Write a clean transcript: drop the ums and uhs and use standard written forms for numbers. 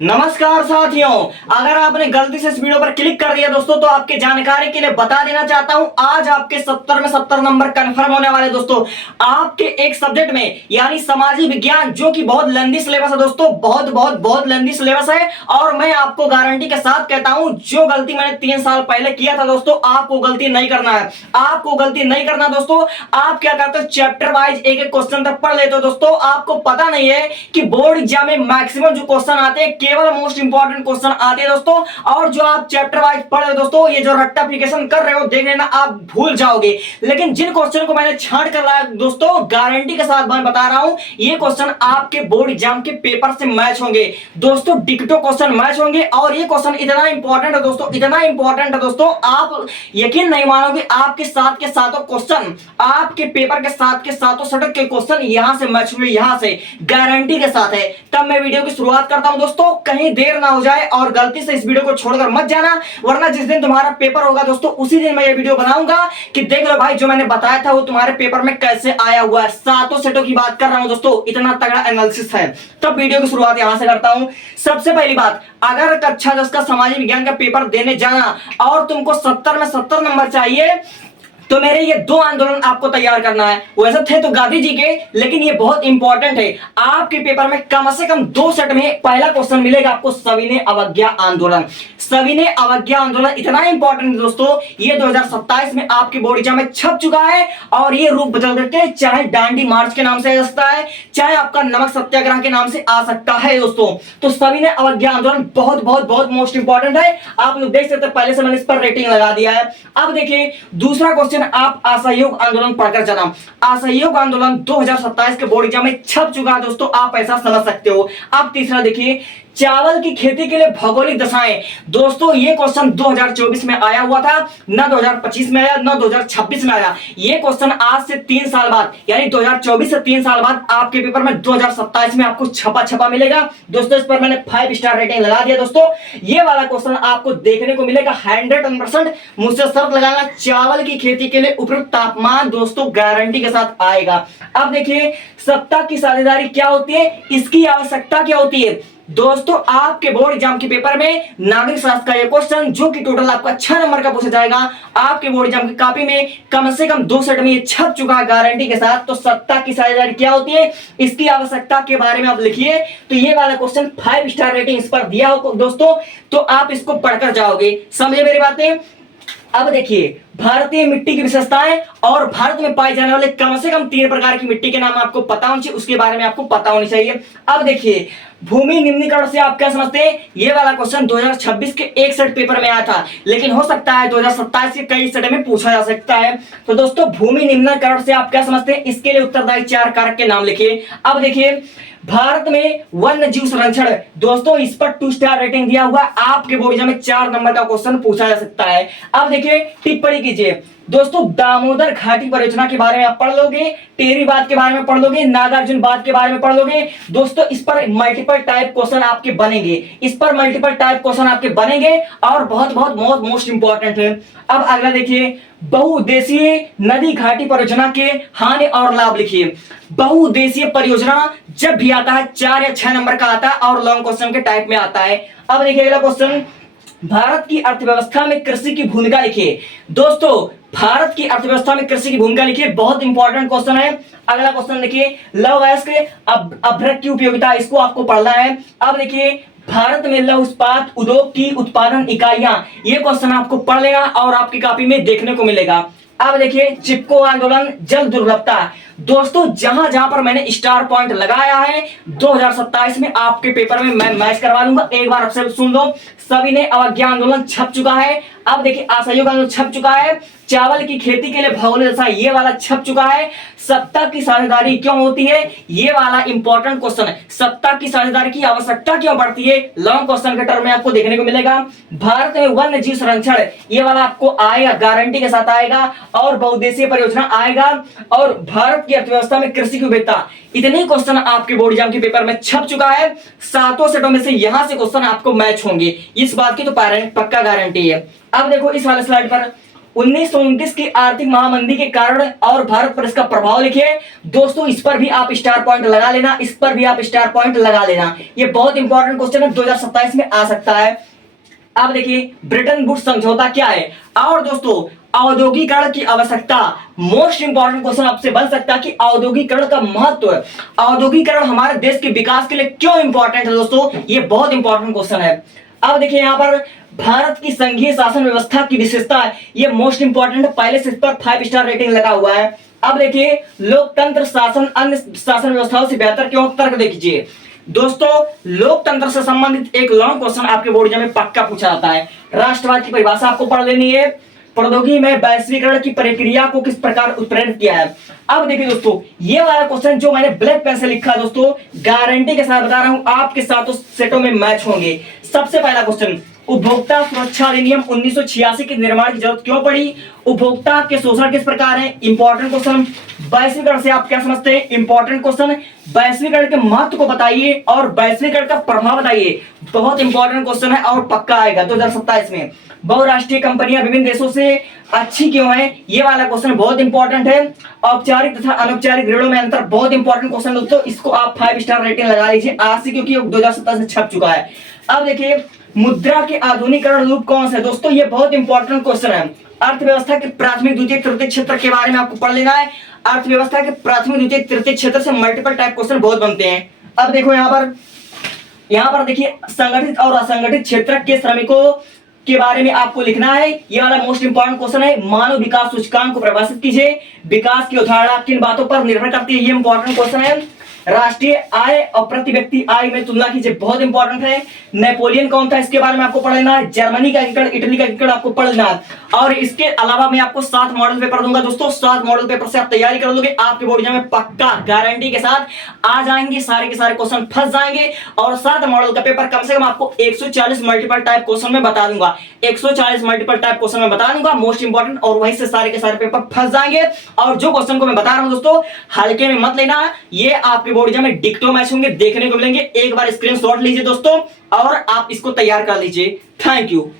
नमस्कार साथियों, अगर आपने गलती से इस वीडियो पर क्लिक कर दिया दोस्तों तो आपके जानकारी के लिए बता देना चाहता हूं, आज आपके 70 में 70 नंबर कंफर्म होने वाले दोस्तों। आपके एक सब्जेक्ट में यानी सामाजिक विज्ञान, जो कि बहुत लेंथी सिलेबस है दोस्तों, बहुत लेंथी सिलेबस है। और मैं आपको गारंटी के साथ कहता हूं, जो गलती मैंने 3 साल पहले किया था दोस्तों, आपको गलती नहीं करना है। आपको गलती नहीं करना दोस्तों। आप क्या करते हो, चैप्टर वाइज एक एक क्वेश्चन तक पढ़ लेते हो दोस्तों। आपको पता नहीं है कि बोर्ड एग्जाम में मैक्सिमम जो क्वेश्चन आते हैं केवल मोस्ट इंपॉर्टेंट क्वेश्चन आते हैं दोस्तों। और जो आप चैप्टर वाइज पढ़ रहे हो दोस्तों, ये जो रट्टाफिकेशन कर रहे हो देख लेना, आप भूल जाओगे। लेकिन जिन क्वेश्चन को मैंने छांट कर लाया दोस्तों, गारंटी के साथ मैं बता रहा हूं, ये क्वेश्चन आपके बोर्ड एग्जाम के पेपर से मैच होंगे दोस्तों। डिक्टो क्वेश्चन मैच होंगे। और ये क्वेश्चन इतना इंपॉर्टेंट है दोस्तों, इतना इंपॉर्टेंट है दोस्तों, आप यकीन नहीं मानोगे। आपके साथ के साथों क्वेश्चन, आपके पेपर के साथ के साथों सटक के क्वेश्चन यहां से मैच हुए, यहां से गारंटी के साथ है। तब मैं वीडियो की शुरुआत करता हूं दोस्तों, कहीं देर ना हो जाए और गलती से इस वीडियो को छोड़कर मत जाना, वरना जिस दिन तुम्हारा पेपर होगा दोस्तों, उसी दिन मैं ये वीडियो बनाऊंगा कि देख लो भाई, जो मैंने बताया था वो तुम्हारे पेपर में कैसे आया हुआ है। सातों सेटों की बात कर रहा हूं दोस्तों, इतना तगड़ा एनालिसिस है। तब वीडियो की शुरुआत यहां से करता हूं। सबसे पहली बात, अगर कक्षा 10 का सामाजिक विज्ञान का पेपर देने जाना और तुमको 70 में 70 नंबर चाहिए, तो मेरे ये 2 आंदोलन आपको तैयार करना है। वैसे थे तो गांधी जी के, लेकिन ये बहुत इंपॉर्टेंट है। आपके पेपर में कम से कम 2 सेट में पहला क्वेश्चन मिलेगा आपको, सविनय अवज्ञा आंदोलन। सविनय अवज्ञा आंदोलन इतना इंपॉर्टेंट है दोस्तों, ये 2027 में आपके बोर्ड एग्जाम में छप चुका है। और ये रूप बदल करके चाहे दांडी मार्च के नाम से आ सकता है, चाहे आपका नमक सत्याग्रह के नाम से आ सकता है दोस्तों। तो सविनय अवज्ञा आंदोलन बहुत मोस्ट इंपॉर्टेंट है। आप लोग देख सकते हैं, पहले से मैंने इस पर रेटिंग लगा दिया है। अब देखिए दूसरा क्वेश्चन, आप असहयोग आंदोलन पढ़कर जाना। असहयोग आंदोलन 2027 के बोर्ड एग्जाम में छप चुका है दोस्तों, आप ऐसा समझ सकते हो। अब तीसरा देखिए, चावल की खेती के लिए भौगोलिक दशाएं। दोस्तों ये क्वेश्चन 2024 में आया हुआ था, ना 2025 में आया, ना 2026 में आया। ये क्वेश्चन आज से 3 साल बाद, यानी 2024 से 3 साल बाद आपके पेपर में 2027 में आपको छपा मिलेगा दोस्तों। इस पर मैंने 5 स्टार रेटिंग लगा दिया दोस्तों। ये वाला क्वेश्चन आपको देखने को मिलेगा 100%। मुझसे शर्त लगाना, चावल की खेती के लिए उपयुक्त तापमान दोस्तों गारंटी के साथ आएगा। अब देखिए, सत्ता की साझेदारी क्या होती है, इसकी आवश्यकता क्या होती है दोस्तों। आपके बोर्ड एग्जाम के पेपर में नागरिक शास्त्र का ये क्वेश्चन, जो कि टोटल आपका 6 नंबर का पूछा जाएगा, आपके बोर्ड एग्जाम की कॉपी में कम से कम 2 सेट में ये छप चुका है गारंटी के साथ। तो सत्ता की साझेदारी क्या होती है, इसकी आवश्यकता के बारे में आप लिखिए। तो ये वाला क्वेश्चन 5 स्टार रेटिंग इस पर दिया हो दोस्तों, तो आप इसको पढ़कर जाओगे। समझे मेरी बातें। अब देखिए, भारतीय मिट्टी की विशेषताएं और भारत में पाए जाने वाले कम से कम 3 प्रकार की मिट्टी के नाम आपको पता होने चाहिए, उसके बारे में आपको पता होनी चाहिए। अब देखिए, भूमि निम्नीकरण से आप क्या समझते हैं, ये वाला क्वेश्चन 2026 के एक सेट पेपर में आया था, लेकिन हो सकता है 2027 के कई सेट में पूछा जा सकता है। तो दोस्तों भूमि निम्नीकरण से आप क्या समझते हैं, इसके लिए उत्तरदायी 4 कारक के नाम लिखिए। अब देखिए, भारत में वन्य जीव संरक्षण, दोस्तों इस पर 2 स्टार रेटिंग दिया हुआ, आपके बोर्ड एग्जाम में 4 नंबर का क्वेश्चन पूछा जा सकता है। अब देखिए, टिप्पणी कीजिए दोस्तों, दामोदर घाटी परियोजना के बारे में आप पढ़ लोगे, टेरी बात के बारे में पढ़ लोगे, नागार्जुन बात के बारे में पढ़ लोगे दोस्तों। इस पर मल्टीपल टाइप क्वेश्चन आपके बनेंगे, इस पर मल्टीपल टाइप क्वेश्चन आपके बनेंगे और बहुत मोस्ट इंपॉर्टेंट है। अब अगला देखिए, बहुउद्देशीय नदी घाटी परियोजना के हानि और लाभ लिखिए। बहुउद्देशीय परियोजना जब भी आता है 4 या 6 नंबर का आता है और लॉन्ग क्वेश्चन के टाइप में आता है। अब देखिए अगला क्वेश्चन, भारत की अर्थव्यवस्था में कृषि की भूमिका लिखिए। दोस्तों भारत की अर्थव्यवस्था में कृषि की भूमिका लिखिए, बहुत इंपॉर्टेंट क्वेश्चन है। अगला क्वेश्चन देखिए, लौह अयस्क अभ्रक की उपयोगिता, इसको आपको पढ़ना है। अब देखिए, भारत में लौह इस्पात उद्योग की उत्पादन इकाइयां, ये क्वेश्चन आपको पढ़ लेना और आपकी कॉपी में देखने को मिलेगा। अब देखिए, चिपको आंदोलन, जल दुर्लभता, दोस्तों जहां जहां पर मैंने स्टार पॉइंट लगाया है 2027 में आपके पेपर में मैं मैच करवा दूंगा। एक बार आपसे सुन लो, सविनय अवज्ञा आंदोलन छप चुका है। अब देखिए, असहयोग आंदोलन छप चुका है। चावल की खेती के लिए भौगोलिक दशा, ये वाला छप चुका है। सत्ता की साझेदारी क्यों होती है, ये वाला इंपॉर्टेंट क्वेश्चन है। सत्ता की साझेदारी की आवश्यकता क्यों पड़ती है, लॉन्ग क्वेश्चन के टर्म में आपको देखने को मिलेगा। भारत में वन्य जीव संरक्षण, ये वाला आपको आएगा, गारंटी के साथ आएगा। और बहुउद्देशीय परियोजना आएगा। और भारत की अर्थव्यवस्था में कृषि की उपयोगिता, इतने क्वेश्चन आपके बोर्ड एग्जाम के पेपर में छप चुका है। 7 सेटों में से यहां से क्वेश्चन आपको मैच होंगे, इस बात की तो पक्का गारंटी है। अब देखो इस वाले स्लाइड पर, 1929 की आर्थिक महामंदी के कारण और भारत पर इसका प्रभाव लिखिए दोस्तों। इस पर भी आप स्टार पॉइंट लगा लेना, इस पर भी आप स्टार पॉइंट लगा लेना। ये बहुत इंपॉर्टेंट क्वेश्चन है, 2027 में आ सकता है। अब देखिए ब्रिटेन वुड्स समझौता क्या है। और दोस्तों औद्योगिकरण की आवश्यकता, मोस्ट इंपॉर्टेंट क्वेश्चन आपसे बन सकता है कि औद्योगिकरण का महत्व, औद्योगिकरण हमारे देश के विकास के लिए क्यों इंपॉर्टेंट है दोस्तों, ये बहुत इंपॉर्टेंट क्वेश्चन है। अब देखिए यहां पर भारत की संघीय शासन व्यवस्था की विशेषता है, ये मोस्ट इंपॉर्टेंट है, पहले से इस पर 5 स्टार रेटिंग लगा हुआ है। अब देखिए लोकतंत्र शासन अन्य शासन व्यवस्थाओं से बेहतर क्यों, तर्क देखिए दोस्तों। लोकतंत्र से संबंधित एक लॉन्ग क्वेश्चन आपके बोर्ड में पक्का पूछा जाता है। राष्ट्रवाद की परिभाषा आपको पढ़ लेनी है। प्रौद्योगिकी में वैश्वीकरण की प्रक्रिया को किस प्रकार उत्प्रेरित किया है। अब देखिए दोस्तों ये वाला क्वेश्चन जो मैंने ब्लैक पेन से लिखा है दोस्तों, गारंटी के साथ बता रहा हूं आपके साथ सेटों में मैच होंगे। सबसे पहला क्वेश्चन, उपभोक्ता सुरक्षा अधिनियम 1986 के निर्माण की जरूरत क्यों पड़ी। उपभोक्ता के शोषण किस प्रकार है, इंपॉर्टेंट क्वेश्चन। वैश्वीकरण से आप क्या समझते हैं, इंपॉर्टेंट क्वेश्चन। वैश्वीकरण के महत्व को बताइए और वैश्वीकरण का प्रभाव बताइए, बहुत इंपॉर्टेंट क्वेश्चन है और पक्का आएगा 2027 में। बहुराष्ट्रीय कंपनियां विभिन्न देशों से अच्छी क्यों है, ये वाला क्वेश्चन बहुत इंपॉर्टेंट है। औपचारिक तथा अनौपचारिक ऋणों में अंतर, बहुत इंपॉर्टेंट क्वेश्चन दोस्तों, इसको आप 5 स्टार रेटिंग लगा लीजिए आज से, क्योंकि 2027 में छप चुका है। अब देखिए मुद्रा के आधुनिकीकरण रूप कौन सा है दोस्तों, ये बहुत इंपॉर्टेंट क्वेश्चन है। अर्थव्यवस्था के प्राथमिक द्वितीय तृतीय क्षेत्र के बारे में आपको पढ़ लेना है। अर्थव्यवस्था के प्राथमिक द्वितीय तृतीय क्षेत्र से मल्टीपल टाइप क्वेश्चन बहुत बनते हैं। अब देखो यहाँ पर देखिए संगठित और असंगठित क्षेत्र के श्रमिकों के बारे में आपको लिखना है, ये वाला मोस्ट इंपॉर्टेंट क्वेश्चन है। मानव विकास सूचकांक को परिभाषित कीजिए, विकास की अवधारणा किन बातों पर निर्भर करती है, ये इंपॉर्टेंट क्वेश्चन है। राष्ट्रीय आय और प्रति व्यक्ति आय में तुलना कीजिए, बहुत इंपॉर्टेंट है। नेपोलियन कौन था, इसके बारे में आपको पढ़ना है। जर्मनी का एकीकरण, इटली का एकीकरण आपको पढ़ना है। और इसके अलावा मैं आपको 7 मॉडल पेपर दूंगा दोस्तों, 7 मॉडल पेपर से आप तैयारी कर लोगे, आपके बोर्ड में पक्का गारंटी के साथ आ जाएंगे, सारे के सारे क्वेश्चन फंस जाएंगे। और 7 मॉडल का पेपर कम से कम आपको 140 मल्टीपल टाइप क्वेश्चन में बता दूंगा, 140 मल्टीपल टाइप क्वेश्चन में बता दूंगा, मोस्ट इंपॉर्टेंट, और वहीं से सारे के सारे पेपर फंस जाएंगे। और जो क्वेश्चन को मैं बता रहा हूं दोस्तों हल्के में मत लेना, ये आपके बोर्ड में डिक्टो मैच होंगे, देखने को मिलेंगे। एक बार स्क्रीनशॉट लीजिए दोस्तों और आप इसको तैयार कर लीजिए। Thank you.